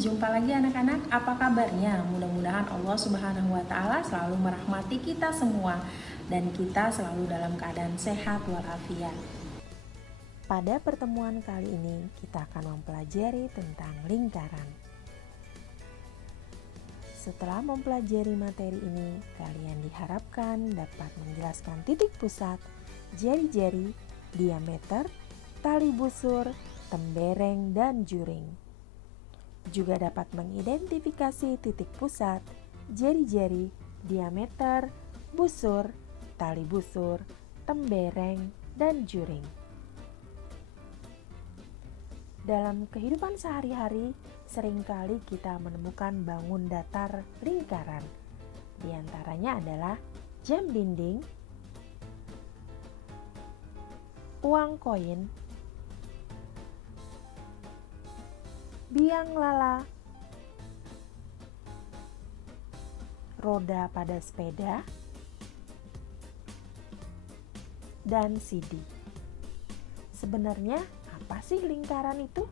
jumpa lagi anak-anak. Apa kabarnya? Mudah-mudahan Allah Subhanahu wa taala selalu merahmati kita semua dan kita selalu dalam keadaan sehat walafiat. Pada pertemuan kali ini kita akan mempelajari tentang lingkaran. Setelah mempelajari materi ini, kalian diharapkan dapat menjelaskan titik pusat, jari-jari, diameter, tali busur, tembereng, dan juring. Juga dapat mengidentifikasi titik pusat, jari-jari, diameter, busur, tali busur, tembereng, dan juring. Dalam kehidupan sehari-hari, seringkali kita menemukan bangun datar lingkaran. Di antaranya adalah jam dinding, uang koin, biang lala, roda pada sepeda, dan sidi. Sebenarnya apa sih lingkaran itu?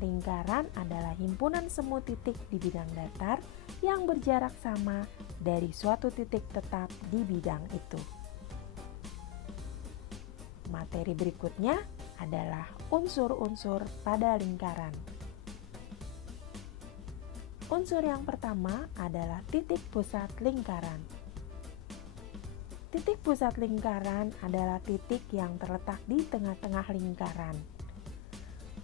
Lingkaran adalah himpunan semu titik di bidang datar yang berjarak sama dari suatu titik tetap di bidang itu. Materi berikutnya adalah unsur-unsur pada lingkaran. Unsur yang pertama adalah titik pusat lingkaran. Titik pusat lingkaran adalah titik yang terletak di tengah-tengah lingkaran.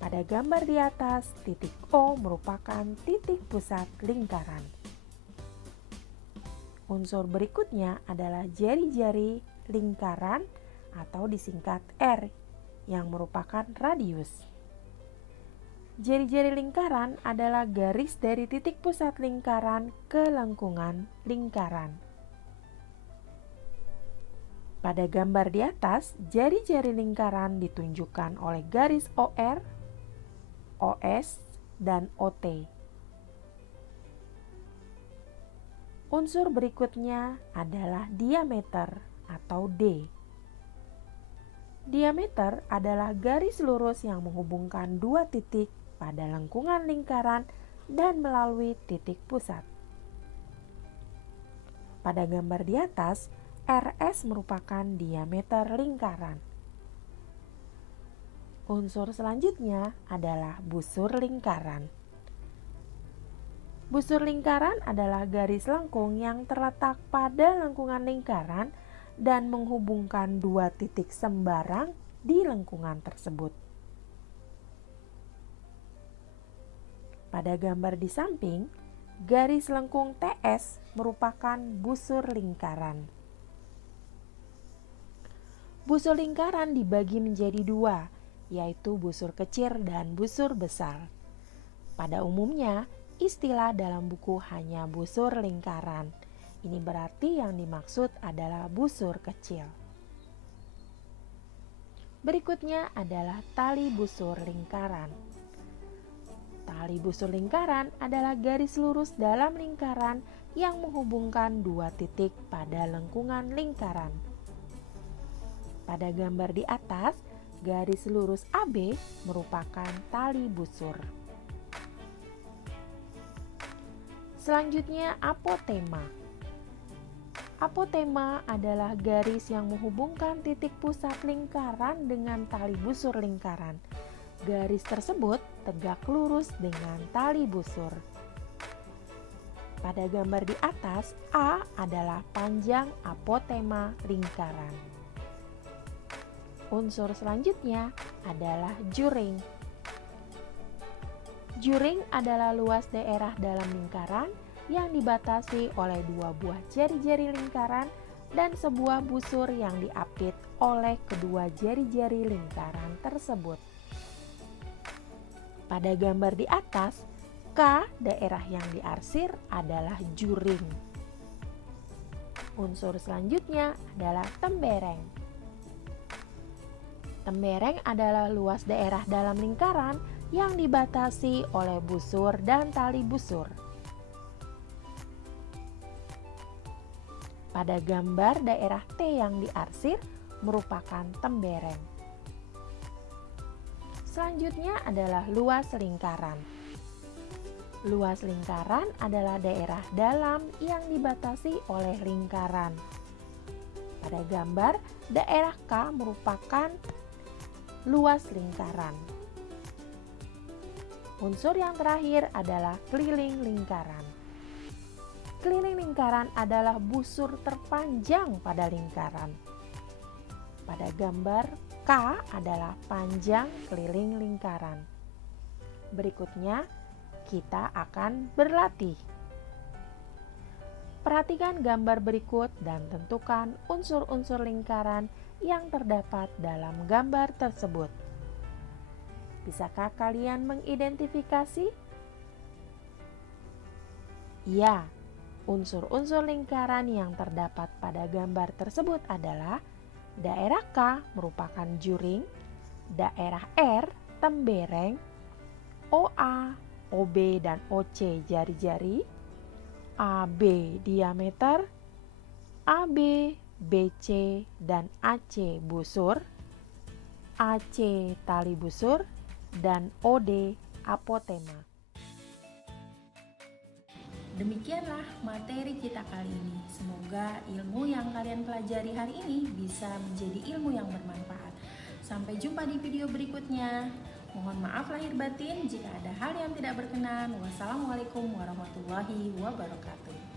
Pada gambar di atas, titik O merupakan titik pusat lingkaran. Unsur berikutnya adalah jari-jari lingkaran atau disingkat R, yang merupakan radius. Jari-jari lingkaran adalah garis dari titik pusat lingkaran ke lengkungan lingkaran. Pada gambar di atas, jari-jari lingkaran ditunjukkan oleh garis OR, OS, dan OT. Unsur berikutnya adalah diameter atau D. Diameter adalah garis lurus yang menghubungkan dua titik pada lengkungan lingkaran dan melalui titik pusat. Pada gambar di atas, RS merupakan diameter lingkaran. Unsur selanjutnya adalah busur lingkaran. Busur lingkaran adalah garis lengkung yang terletak pada lengkungan lingkaran dan menghubungkan dua titik sembarang di lengkungan tersebut. Pada gambar di samping, garis lengkung TS merupakan busur lingkaran. Busur lingkaran dibagi menjadi dua, yaitu busur kecil dan busur besar. Pada umumnya, istilah dalam buku hanya busur lingkaran. Ini berarti yang dimaksud adalah busur kecil. Berikutnya adalah tali busur lingkaran. Tali busur lingkaran adalah garis lurus dalam lingkaran yang menghubungkan dua titik pada lengkungan lingkaran. Pada gambar di atas, garis lurus AB merupakan tali busur. Selanjutnya apotema. Apotema adalah garis yang menghubungkan titik pusat lingkaran dengan tali busur lingkaran. Garis tersebut tegak lurus dengan tali busur. Pada gambar di atas, A adalah panjang apotema lingkaran. Unsur selanjutnya adalah juring. Juring adalah luas daerah dalam lingkaran yang dibatasi oleh dua buah jari-jari lingkaran dan sebuah busur yang diapit oleh kedua jari-jari lingkaran tersebut. Pada gambar di atas, K daerah yang diarsir adalah juring. Unsur selanjutnya adalah tembereng. Tembereng adalah luas daerah dalam lingkaran yang dibatasi oleh busur dan tali busur. Pada gambar daerah T yang diarsir merupakan tembereng. Selanjutnya adalah luas lingkaran. Luas lingkaran adalah daerah dalam yang dibatasi oleh lingkaran. Pada gambar, daerah K merupakan luas lingkaran. Unsur yang terakhir adalah keliling lingkaran. Keliling lingkaran adalah busur terpanjang pada lingkaran. Pada gambar, K adalah panjang keliling lingkaran. Berikutnya, kita akan berlatih. Perhatikan gambar berikut dan tentukan unsur-unsur lingkaran yang terdapat dalam gambar tersebut. Bisakah kalian mengidentifikasi? Ya, unsur-unsur lingkaran yang terdapat pada gambar tersebut adalah daerah K merupakan juring, daerah R tembereng, OA, OB dan OC jari-jari, AB diameter, AB, BC dan AC busur, AC tali busur, dan OD apotema. Demikianlah materi kita kali ini. Semoga ilmu yang kalian pelajari hari ini bisa menjadi ilmu yang bermanfaat. Sampai jumpa di video berikutnya. Mohon maaf lahir batin jika ada hal yang tidak berkenan. Wassalamualaikum warahmatullahi wabarakatuh.